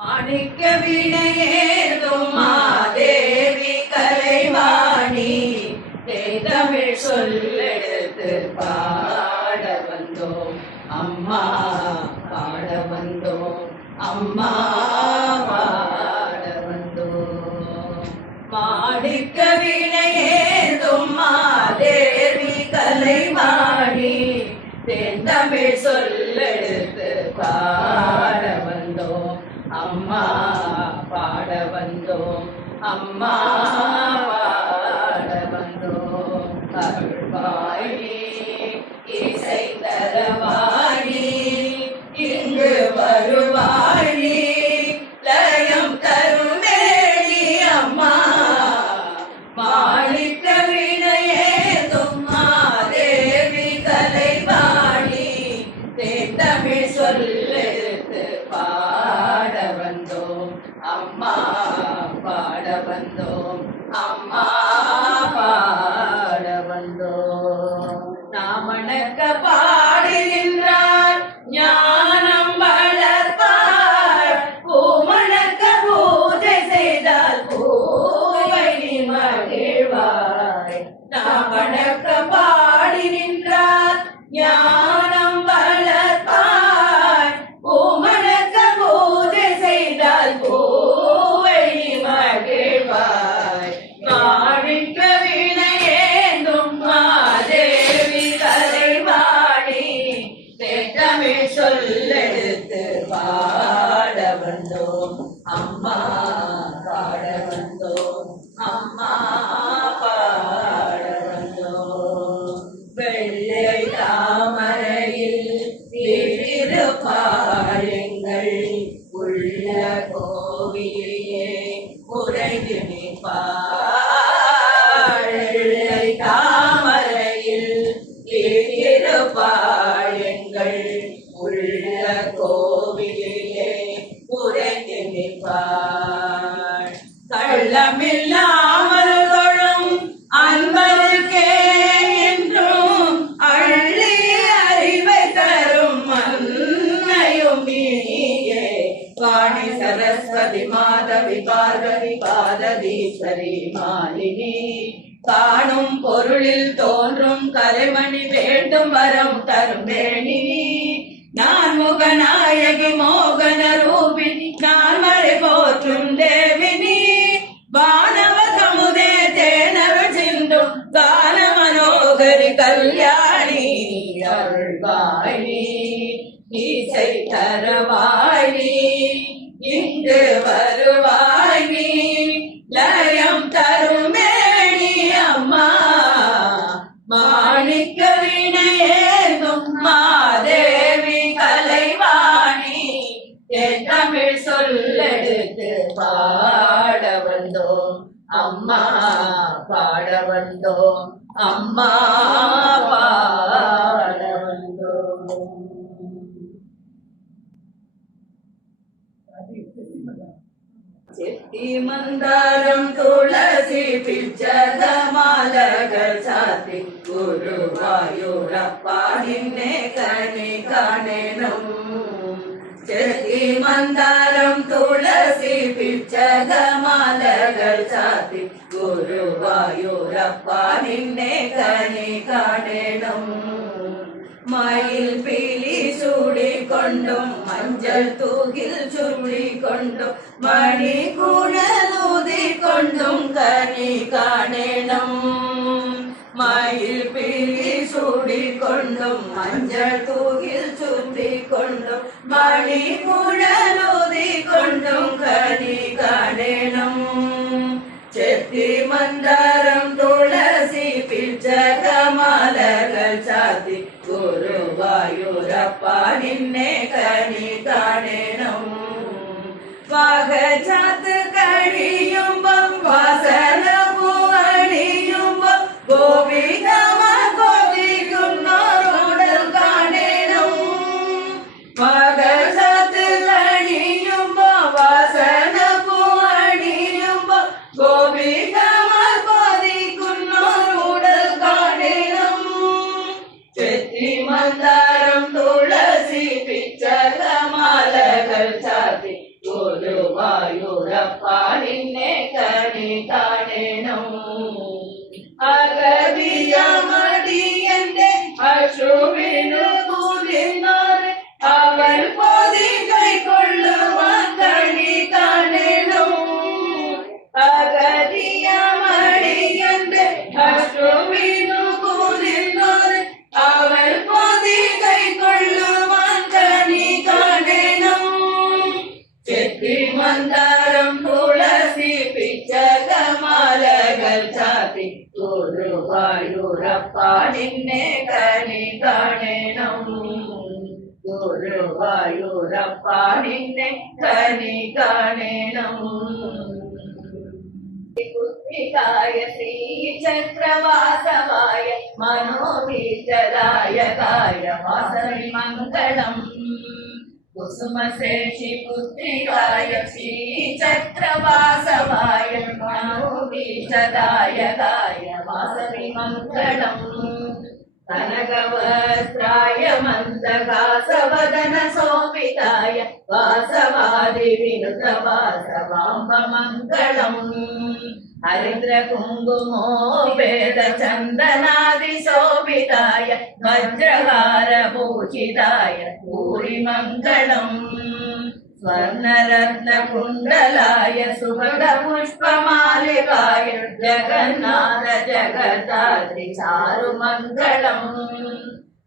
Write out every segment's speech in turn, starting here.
மாணிக்க வினையேதும் மாதேவி கலைவாணி தமிழ் சொல்லெடுத்து பாட வந்தோம் அம்மா, பாட வந்தோம் அம்மா, பாட வந்தோம். மாணிக்க வினையேதும் மாதேவி கலைவாணி தமிழ் சொல்லெடுத்து பாட வந்தோம் அம்மா, பாட வந்தோம் அம்மா, பாட வந்தோம். அருள்வாழி இசை தரவாழி இங்கு வருவாழி லயம் தருமேளி அம்மா. மாணிக்க வினையேதும் மாதேவி கலைவாணி தமிழ் சொல்லெடுத்து பாட வந்தோம் அம்மா, பாட வந்தோம் அம்மா, பாட வந்தோம். நாமணக்க பாடுகின்றார் ஞானம் வளர்ப்பார், பூமணக்க பூஜை செய்தால் பூவை மகிழ்வாய். நாமணக்க பாடுகின்றார் ஞானம் வளர்ப்பார், பூமணக்க பூஜை செய்தால் பூவை மகிழ்வாய். மாணிக்க வினையேந்தும் மாதேவி கலைவாணி தமிழ் சொல்லெடுத்து பாட வந்தோம் அம்மா, பாட வந்தோம் அம்மா, பாட வந்தோம். வெள்ளை தாமரையில் வீற்றிருப்பாள் உள்ள கோவிலே உறைந்து நிற்பாள். வெள்ளை தாமரையில் வீற்றிருப்பாள் உள்ள கோவிலே உறைந்து நிற்பாள். கள்ளமில்லாமல் தொழும் அன்பருக்கே என்றும் அள்ளி அறிவை தரும் மன்னையும் நீயே. வாணி சரஸ்வதி மாதவி பார்வதி பாததீஸ்வரி மாலினி, காணும் பொருளில் தோன்றும் கலைமணி வேண்டும் வரம் தரும் வேணினி. நான் முகநாயகி மோகன ரூபினி, நான் மறை போற்றும் தேவினி. வானவ சமுதே தேனவள் சிந்தும் கான மனோகரி கல்யாணி. அருள்வாழி இசை தரவாழி இங்கு வருவாழி லயம் தருமேளி அம்மா. மாணிக்க வினையேதும் மாதேவி கலைவாணி தமிழ் சொல்லெடுத்து பாட வந்தோம் அம்மா, பாட வந்தோம் அம்மா, பாட வந்தோம். செட்டி மந்தாரம் துளசி பிச்சத மாலகள் சாத்தி குருவாயூரப்பா நின்னே கனி காணேனும். செட்டி மந்தாரம் துளசி பிச்சத மாலகள் சாத்தி குருவாயூரப்பா நின்னே கனி காணேனும். மயில் பீலி சூடி கொண்டும் மஞ்சள் தூகில் சுருடி கொண்டும் மணி குழலூதி கொண்டும் கனி காணேனும். மயில் பீலி சூடி கொண்டும் மஞ்சள் தூகில் சுருடி கொண்டும் மணி குழலூதி கொண்டும் கனி காணேனும். செத்தி மந்தாரம் துளசி பிச்சக மாலகள் சாத்தி குருவாயூரப்பா நின்னே கனி காணேனும். வாக சாத்து கழியும்பம் வாசன பூவணியும்பம் கோபிகம கோபிக்கும் நோருடல் காணேனும். வாக சாத்து கழியும்பம் வாசன பூவணியும்பம் கோபிகம கோபிக்கும் நோருடல் காணேனும். செத்தி மந்தாரம் துளசி பிச்சக மாலகள் சாத்தி ஒரு നിന്നെ കനി കാണണം. അഗതിയ മടിയന്റെ അശ്രുവിനു കുതിർന്നോര് അവൻ പൊതി കൈക്കൊള്ളുവാൻ കണി കാണണം. അഗതിയ മടിയന്റെ അശ്രുവിനു കുതിർന്നോര് അവൻ പൊതി കൈക്കൊള്ളുവാൻ കണി കാണണം. ചെത്തിമന്ദാരം തുളസി പിച്ചകമാലകൾ ചാത്തി ഗുരുവായൂരപ്പ നിന്നെ കനി കാണണം. ഗുരുവായൂരപ്പ നിന്നെ കനി കാണണം. പുത്രികായ ശ്രീചക്രവാസവായ മനോഭീഷ്ടദായകായ വാസവി മംഗളം. കുസുമശ്രേഷി പുത്രികായ ശ്രീചക്രവാസവായ മനോഭീഷ്ടദായകായ വാസവി മംഗളം. കനകവസ്ത്രായ മന്ദഹാസവദന ശോഭിതായ വാസവാദി വിനുത വാസവാംബ മംഗളം. ഹരിദ്ര കുങ്കുമോപേത ചന്ദനാദി ശോഭിതായ വജ്രഹാരഭൂഷിതായ ഭൂരി മംഗളം. സ്വർണരത്ന കുണ്ടലായ സുഗന്ധ പുഷ്പമാലികായ ജഗന്നാഥ ജഗദാദ്രി ചാരുമംഗളം.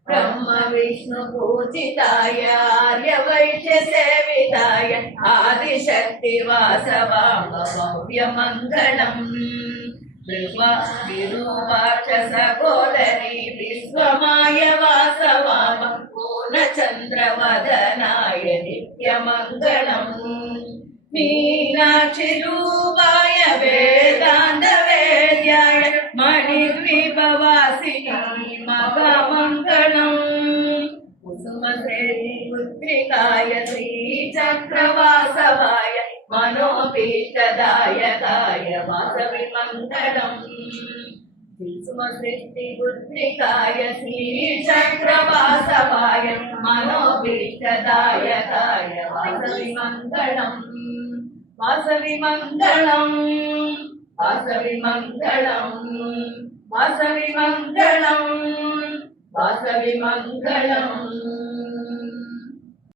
ബ്രഹ്മ വിഷ്ണു പൂജിതായ ആര്യവൈശ്യ സേവിതായ ആദിശക്തി വാസവാംബ ഭവ്യമംഗളം. വിരൂപാക്ഷ സഹോദരി വിശ്വമായ വാസവാംബ പൂർണ്ണചന്ദ്രവദനായ നിത്യമംഗളം. മീനാക്ഷി രൂപായ വേദാന്ത വേദ്യായ മണിദ്വീപവാസിനി മഹാമംഗളം. കുസുമശ്രേണി പുത്രികായ ശ്രീചക്രവാസവായ മനോഭീഷ്ടദായകായ വാസവി മംഗളം. കുസുമസൃഷ്ടി പുത്രികായ ശ്രീചക്രവാസവായ മനോഭീഷ്ടദായകായ വാസവി മംഗളം. വാസവി മംഗളം. വാസവി മംഗളം. വാസവി മംഗളം. വാസവി മംഗളം.